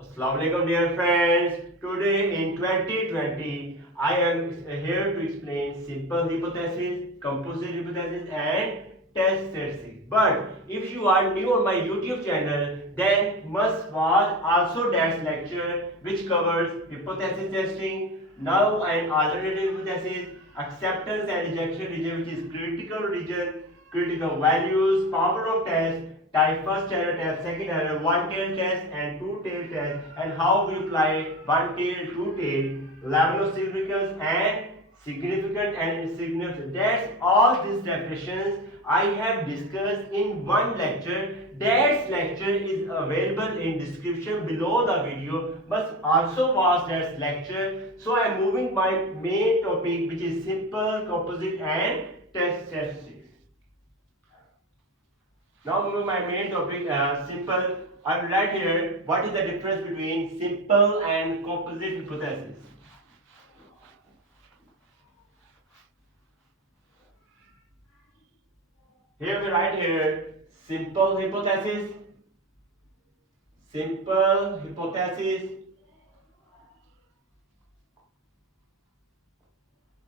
Assalamualaikum dear friends. Today in 2020 I am here to explain simple hypothesis, composite hypothesis and test statistics. But if you are new on my YouTube channel then must watch also that lecture which covers hypothesis testing, null and alternative hypothesis, acceptance and rejection region which is critical region, critical values, power of test, type first error test, second error, one tail test and two tail test, and how we apply one tail, two tail, level of significance and significant and insignificant. That's all these definitions I have discussed in one lecture. That lecture is available in description below the video. Must also watch that lecture. So I am moving my main topic which is simple, composite and test statistics. Now moving my main topic, simple. I will write here what is the difference between simple and composite hypothesis. Here we write here simple hypothesis, simple hypothesis.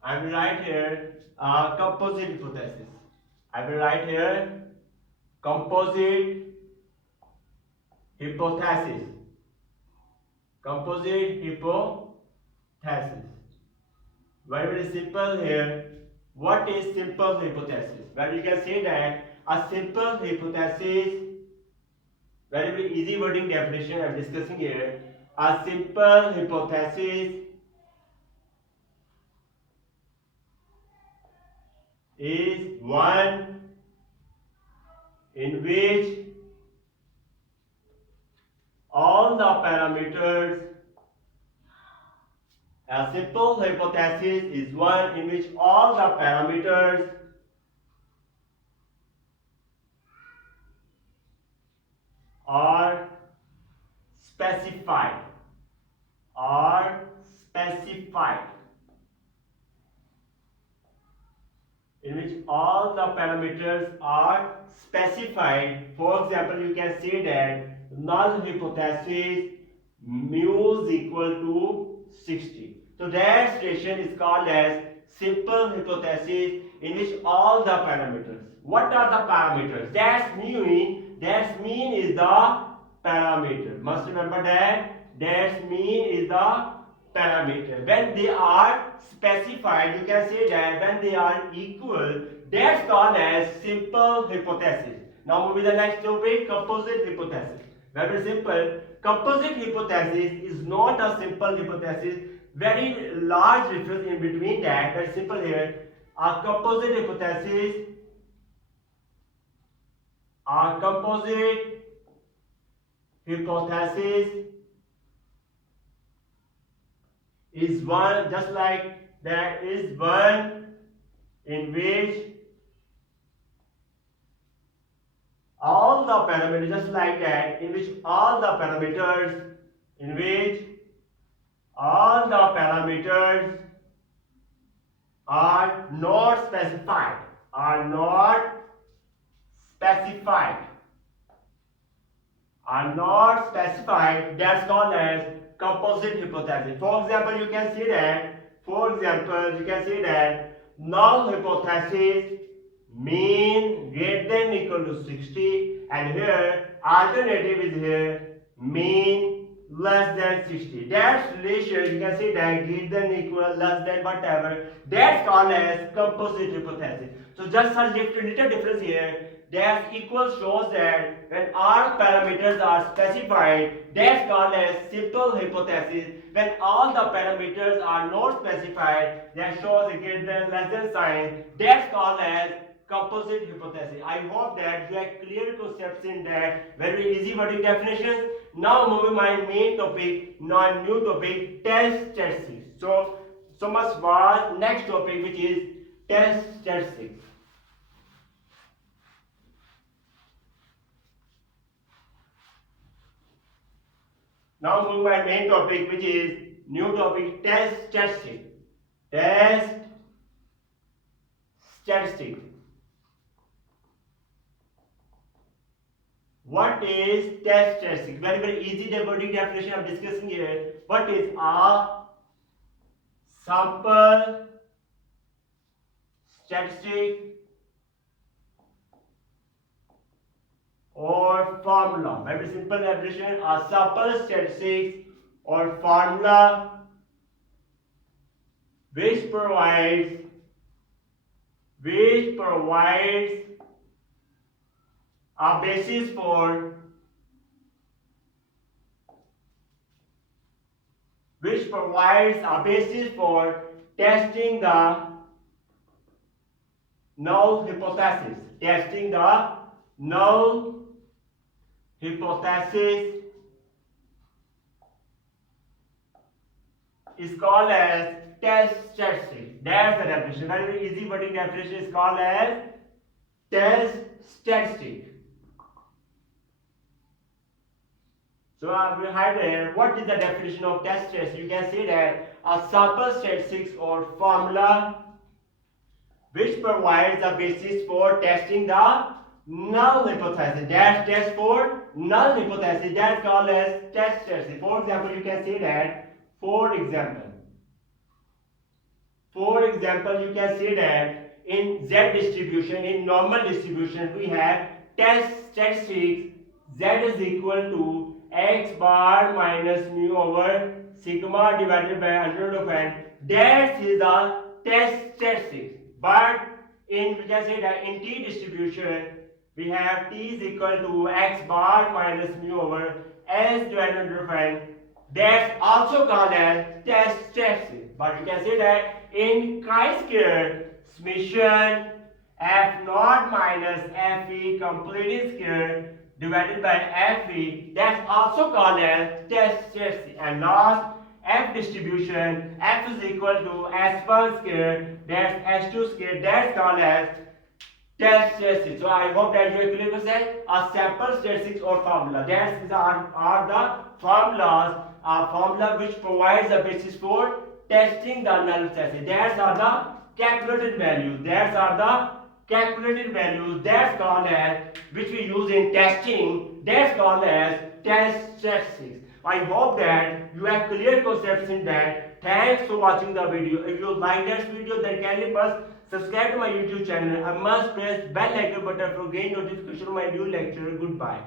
I will write here composite hypothesis. I will write here composite hypothesis. Composite hypothesis. Very simple here. What is simple hypothesis? Well, you can say that a simple hypothesis, very easy wording definition I am discussing here. A simple hypothesis is one in which all the parameters. A simple hypothesis is one in which all the parameters are specified. In which all the parameters are specified. For example, you can say that null hypothesis mu is equal to 60. So that situation is called as simple hypothesis in which all the parameters. What are the parameters? That's mean. That's mean is the parameter. Must remember that. That's mean is the parameter. When they are specified, you can say that when they are equal, that's called as simple hypothesis. Now move to the next topic, composite hypothesis. Very simple. Composite hypothesis is not a simple hypothesis. Very large difference in between that. Very simple here. A composite hypothesis. A composite hypothesis is one, just like there is one in which all the parameters, just like that, in which all the parameters, in which all the parameters are not specified, are not specified, are not specified, that's called as composite hypothesis. For example, you can see that, null hypothesis mean greater than equal to 60, and here alternative is here mean less than 60. That's relation, you can see that greater than equal, less than whatever, that's called as composite hypothesis. So just a little difference here. That equal shows that when all parameters are specified, that's called as simple hypothesis. When all the parameters are not specified, that shows a greater than less than sign, that's called as composite hypothesis. I hope that you have clear concepts in that. Very easy wording definitions. Now moving my main topic, new topic, test statistics. So must watch next topic which is test statistics. Now moving my main topic which is new topic, test statistics. Test statistics. What is test statistic? Very easy wording definition I'm discussing here. What is a sample statistic or formula? Very simple definition. A sample statistics or formula which provides a basis for testing the null hypothesis. Testing the null hypothesis is called as test statistic. That's the definition. Very easy wording definition is called as test statistic. So I will hide here. What is the definition of test statistic? You can say that a sample statistics or formula which provides a basis for testing the null hypothesis. That test for null hypothesis. That's called as test statistic. For example, you can say that. For example, you can say that in Z distribution, in normal distribution, we have test statistics Z is equal to x bar minus mu over sigma divided by under root of n. That is the test statistics. But we can say that in T distribution, we have T is equal to x bar minus mu over s divided by under root of n. That's also called as test statistics. But you can say that in chi-square summation f naught minus fe completed square divided by fe, that's also called as test statistics. And last, f distribution, f is equal to s1 square, that's s2 square, that's called as test statistics. So I hope that you are clear to say a sample statistics or formula. That are the formulas, a formula which provides the basis for testing the null hypothesis. That's are the calculated values. That's called as which we use in testing. That's called as test statistics. I hope that you have clear concepts in that. Thanks for watching the video. If you like this video, then kindly first subscribe to my YouTube channel. I must press bell icon button to gain notification of my new lecture. Goodbye.